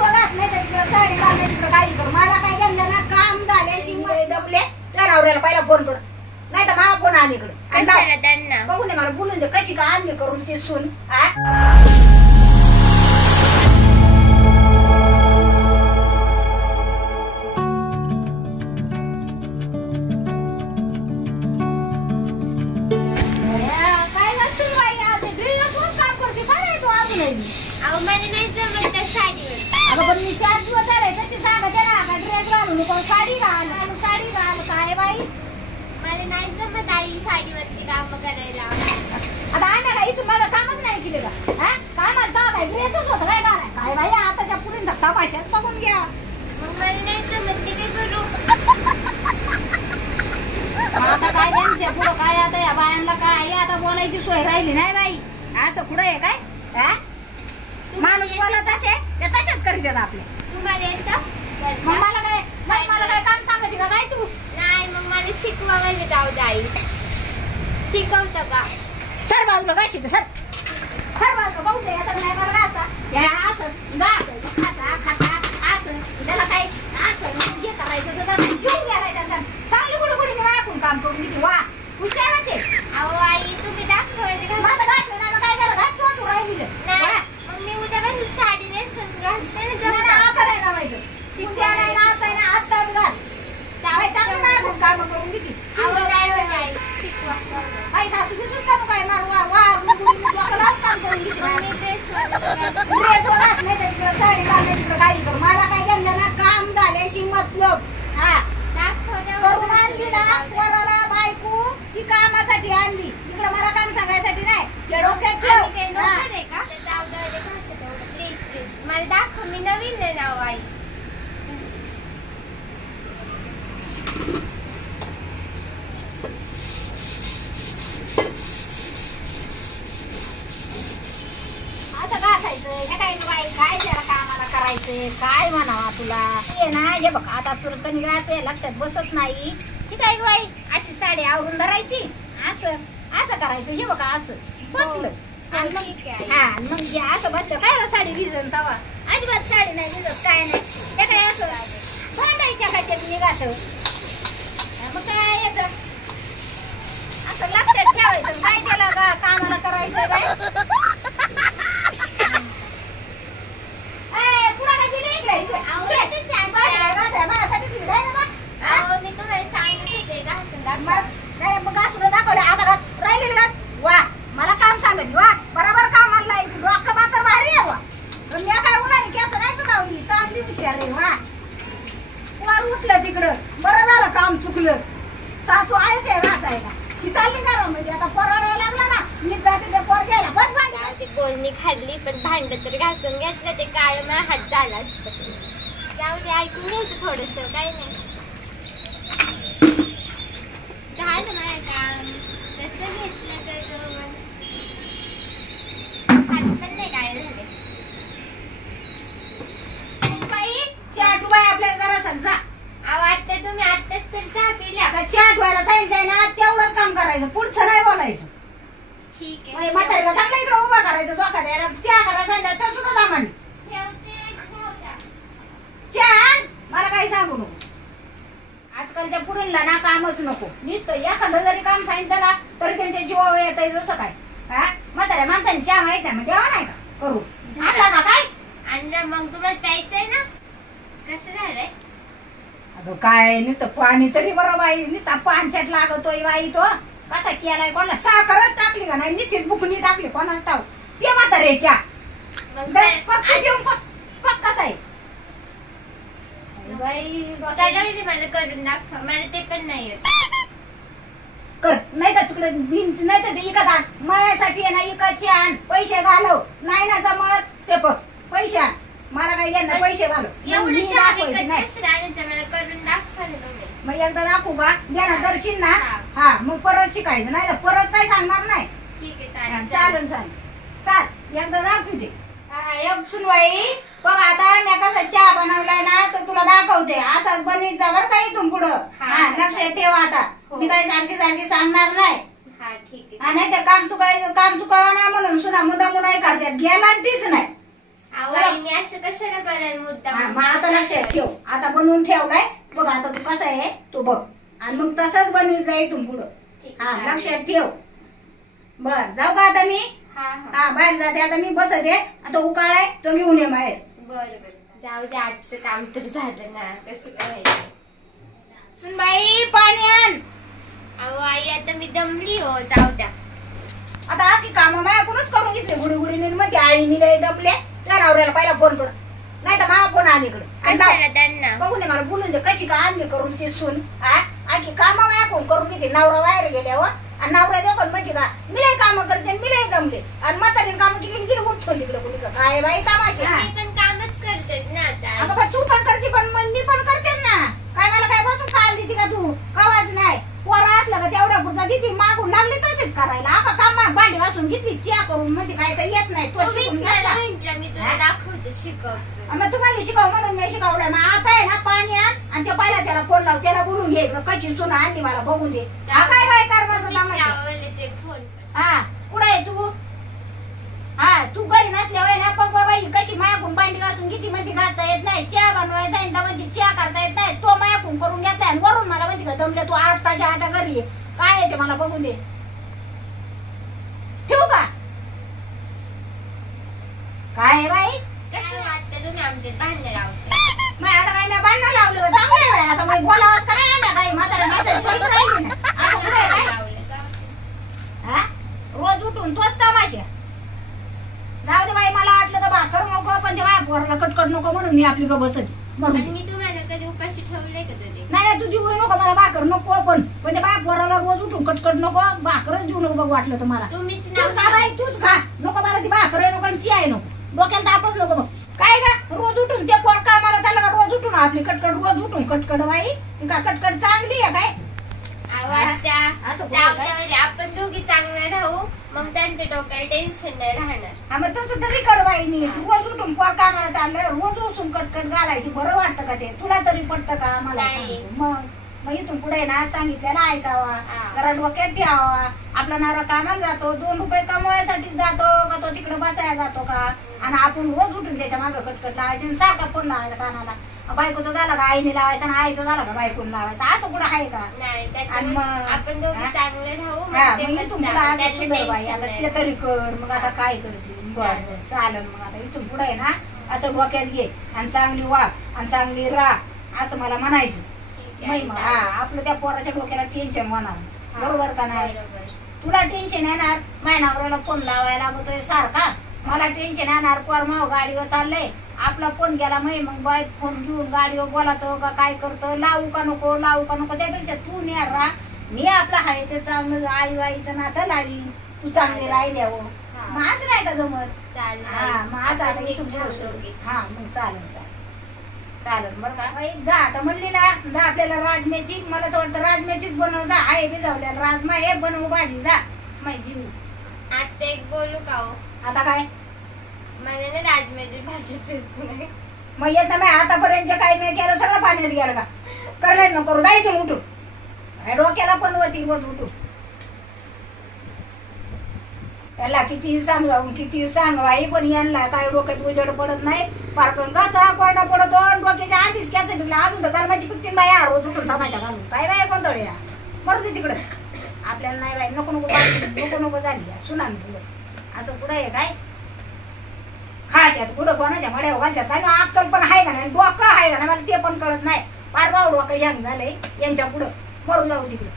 वगास नाही तर तिकडे साडी घाल तिकडे गाडी कर मला काय घेणं ना काम झाले शिंगळे दबले त्या नवऱ्याला पहिला फोन कर नाही तर मा फोन आण इकडे कशाला त्यांना बघू दे मला बोलून दे कशी का आणली करून ते सून अहो मला नाही जमत त्या साडीवर. अगं पण मी 4 दिवस झाले तशी सांगते ना का ड्रेस घालू नको साडी घाल काय बाई मला नाही जमत आई साडीवरती काम करायला. आता आणा का इथून मला कामच नाही केले का कामात का काय ड्रेसच होत काय बाई आताच्या पुढे तमाशाच बघून घ्या. मग मला नाही जमत मी काय करू. आता काय त्यांच्या पुढं काय आता या बायांना काय आता बोलायची सोय राहिली नाही बाई असं पुढं आहे काय माणूस बोलत असे ते तसेच करीत आपले. तुम्हाला येतं मग मला काय काम सांगायची का काय तू नाही मग मला शिकवायला जाऊ दे आई. शिकवतं का सर बाजूला काय शिकत सर बाजूला बघू दे आता नाही मला असं असं त्याला काय असं जे करायचं तर जीव गेलाय त्यांचा चांगली कुठे राखून काम करून किती वा हुशारच आहे. अहो आई तुम्ही दाखवायचे का काय झालं घास तू राहिली मग मी उद्यापासून साडी नेसून घासते ना जमत. आता नाही लावायचं शिकूया नाही लावताय ना आत्ताच घास चांगलं नाही काम करून किती अहो नाही होत आई शिकवा. आई सासू सुद्धा काय काम करून किती मग मी ड्रेस वगैरे ड्रेस नाही तर तिकडे साडी घाल तिकडे गाडी कर मला काय घेणं ना काम झाल्याशी मतलब करून आणली ना पोराला बायको की कामासाठी आणली इकडे मला काम सांगायसाठी नाही हे डोक्यात ठेव. मला दाखव मी नवीन आहे नाव आई. असं घासायचं हे काय बाई काय जरा कामाला करायचंय काय म्हणावा तुला हे ना हे बघ आता तुला कणी गायचं लक्षात बसत नाही की काय बाई अशी साडी आवरून धरायची असं असं करायचं हे बघा असं बसलं आणि मग जे असं बसलं काय साडी भिजन तवा अजिबात साडी नाही भिजत काय नाही ते काय असं भांडायच्या काय निघात मग काय येत असं लक्षात ठेवायचं काय केलं का कामाला करायचं बाई मी तुम्हाला सांगत होते घासून दाखवलं आता राहिलेली घास वा मला काम सांगत वा बरोबर कामाला लायची डोकं मात्र भारी आहे वा मी काय उन्हाने घ्यायचं नाही चुकावली चांगली हुशार आहे वा वर उठलं तिकडं बरं झालं काम चुकलं सासू आहे घासायला ती चालली करा म्हणजे आता परवडायला लागला ना मी जाते ते पोर घ्यायला बस अशी बोलणी खाल्ली पण भांड तर घासून घेतलं ते काळ माझा हात झाला असतं. जाऊ दे ऐकून घ्यायचं थोडस काही नाही झालं माझं काम कसं घेतलं तर हात पण नाही काय झाले. बाई चहा ठुवाय आपल्याला जरा समजा अहो आता तुम्ही आत्ताच तर चहा पिल्या. आता चहा ठेवायला सांगितलंय ना तेवढंच काम करायचं पुढचं नाही बोलायचं. ठीक आहे म्हातारीला चांगला इकडे उभा करायचं धोका द्यायला चहा करायला सांगितलं तर सुद्धा दामाने चहा मला काही सांगू नको आजकालच्या पुरीला ना कामच नको नुसतं एखादं जरी काम सांगितलं ना तरी त्यांच्या जीवावर येत जसं काय म्हाताऱ्या माणसाने चहा माहित आहे मग देवा नाही का करू आणला का काय आणलं मग तुम्हाला प्यायचंय ना कसं झालंय. अगं काय नुसतं पाणी तरी बरं बाई नुसता पानचट लागतोय बाई तो कसा केलाय कोणाला साखरच टाकली का नाही निश्चित बुकणी टाकली कोणाला टाव पे म्हाताऱ्याच्या कसा आहे मला करून दाखव मला ते पण नाही कर नाही तर तिकडे नाही तर ते इकत आण माझ्यासाठी आहे ना इकतचे आण पैसे घालव नाही ना जमत ते बघ पैसे आण मला काही घ्या पैसे घालव मला करून दाखवा तुम्ही. मग एकदा दाखवू का घ्या ना दर्शन ना हा मग परत शिकायचं नाही तर परत काही सांगणार नाही. ठीक आहे चालेल चाल एकदा दाखवू दे एक सुनवाई बघ आता मी कसा चहा बनवलाय ना तर तुला दाखवते असाच बनवीत जा बरं का इथून पुढं लक्षात ठेव आता मी काही सारखी सांगणार नाही. ठीक आहे नाही तर काम चुकावा ना म्हणून सुना मुद्दामून नाही करतात घ्यायला तीच नाही अहो आईने असं कशाला करायला मुद्दा मग आता लक्षात ठेव, आता बनवून ठेवलाय बघ, आता तू कसा आहे तू बघ, आणि मग तसंच बनवून जा इथून पुढं. हा लक्षात ठेव. बर जाऊ का आता मी? हा बाहेर जाते आता मी, बसते आता, उकाळाय तो घेऊन ये बाहेर. बर जाऊ दे, आजचं काम तर झालं ना, कसं करायचं. सुनबाई पाणी आण. अहो आई आता मी दमली हो, जाऊ द्या. आता आखी कामं माझ्याकडूनच करून घेतले गुडी गुडी मध्ये. आई मी लय दमले, त्या नवऱ्याला पहिला फोन कर, नाही तर माझा फोन आण इकडे. कशाला त्यांना बघून दे मला, बोलून दे कशी का आणली करून ती सून. आखी कामं माझ्याकडून करून घेते, नवरा बाहेर गेल्यावर, आणि नवरा देखील म्हणजे का मी लय कामं करते, मी लय दमले, आणि म्हातारीने कामं केली गेली उठतो तिकडे कुणी. काय बाई तमाशा. मी पण कामच करतेच ना आता. अगं तू पण करते, पण मी पण करते ना. काय मला काय बसून काल देते का तू? आवाज नाही. पोरं असलं का तेवढ्या पुरता देते, मागून लागली तसेच करायला. आता काम भांडी घासून घेतली, चिया करून मध्ये काय तर येत नाही तो शिकून घेतला. म्हटलं मी तुला दाखवते, शिकवतो. मग तुम्हाला शिकाव म्हणून मी शिकवलंय. मग आता आहे ना पाणी आण, आणि ते पहिला त्याला फोन लाव, त्याला बोलून घे कशी सुना आणली मला बघून दे. हा काय बाय कर ते फोन. हा कुठे आहे तू? हा तू घरी नसल्यावर ना बघ बाबा कशी मायाकून भांडी घासून किती मध्ये घासता येत नाही, चहा बनवायला सांगितलं म्हणजे चहा करता येत नाही, तो मायाकून करून घेतलाय, आणि वरून मला म्हणते का दमले तू आज ताज्या आता घरी आहे. काय येते मला बघून दे. ठेवू का? काय बाई कसं वाटतं तुम्ही आमच्यात भांडण लावता? मग आता काय मी भांडण लावलं चांगलं आहे. आता मग बोलावंच का नाही आम्ही काही म्हातारा राहिली ना आता कुठे आहे काय? लावलं जाऊ दे. हा रोज उठून तोच तमाशा. जाऊ दे बाई, मला वाटलं तर भाकर नको, पण ते माझ्या पोराला कटकट नको म्हणून मी आपली गबसत पण म्हणून. मी तुम्हाला कधी उपाशी ठेवलंय का तरी? नाही तू देऊ नको मला भाकर नको, पण ते माझ्या पोराला रोज उठून कटकट नको, भाकरच देऊ नको बघ वाटलं तर मला. तुम्हीच तूच नाव खा बाई, तूच खा. नको मला ती भाकर आहे नको, आणि चिया आहे नको, डोक्याला तापच नको बघ. काय का रोज उठून ते पोर कामाला चाललं का रोज उठून आपली कटकट, रोज उठून कटकट. बाई ती का कटकट चांगली आहे काय? असं बोलू काय? आपण दोघी चांगलं राहू, मग त्यांच्या डोक्याला टेन्शन नाही राहणार. हा मग तसं तरी कर बाई. नी रोज उठून पोर कामाला चाललंय, रोज उठून कटकट घालायची, बरं वाटतं का ते? तुला तरी पटतं का? मला नाही. मग इथून पुढे ना सांगितलेलं ऐकावा, जरा डोक्यात ठेवावा. आपला नवरा कामाला जातो, 2 रुपये कमवायसाठी जातो का तो तिकडे बसायला जातो का? आणि आपण रोज उठून त्याच्या मागं कटकट लावायची, सारखा फोन लावायचा कानाला. बायकोचं झालं का आईने लावायचा, आणि आईचं झालं का बायकोने लावायचं, असं कुठं आहे का? नाही, आणि त्याच्यामुळे मग आपण दोघी चांगले राहू, हा मग ते मग पण इथून पुढे चांगलं, असं त्यांना सुंदर बाई, टेन्शन आता नाही ते तरी कर. मग आता काय करते? बरं चालेल. मग आता इथून पुढे आहे ना असं डोक्यात घे, आणि चांगली वाग, आणि चांगली राह, असं मला म्हणायचं. ठीक आहे, मग चालेल. आपलं त्या पोराच्या डोक्याला टेन्शन होणार, हा, बरोबर का नाही? बरोबर. तुला टेन्शन येणार, माझ्या नवऱ्याला फोन लावायला लागतोय सारखा, मला टेन्शन येणार, पोर माव गाडीवर चाललंय, आपला फोन गेला मग बाय फोन घेऊन गाडीवर बोलातो का काय करतो, लावू का नको लावू का नको, त्यापेक्षा तू न्यार राहा, मी आपलं आहे ते चांगलं आई वाईचं नातं लावी, तू चांगली राहिल्यावर. मग असं नाही का जमत? चालेल. हा मग असं आता आपण इथून नीट राहू दोघी. हा मग चालेल चालेल बरं का बाई. जा आता म्हणली ना, जा आपल्याला राजम्याची, मला तर वाटतं राजम्याचीच बनव. जा आहे भिजवल्याला राजमा हे बनवू भाजी. जा माझी जीव. आता एक बोलू का हो? आता काय मला ना राजम्याची भाजीच येत नाही. मग येत नाही आतापर्यंत काय मी केलं सगळं पाण्यात गेलं का? करणार न करू, जायचं उठून. डोक्याला पण होती रोज उठून. याला किती समजावून किती सांगवाई, पण यांना काय डोक्यात उजेड पडत नाही. पारकन गाचा कोरडा पडतो, आणि डोक्याच्या आधीच कॅच निघला. अजून तर कर्माची पिकतीन बाई रोज उठून तमाशा घालून. काय बाय कोणतळे या मरू दे तिकडे. आपल्याला नाही बाई, नको नको नको झाली सुना तुला. असं पुढं आहे काय? खात्यात पुढं कोणाच्या मड्यावर घालत्यात काय ना, अक्कल पण आहे का नाही, डोकं आहे का नाही मला ते पण कळत नाही. पार बाव डोकं यांग झालंय यांच्या पुढं. मरू जाऊ तिकडे.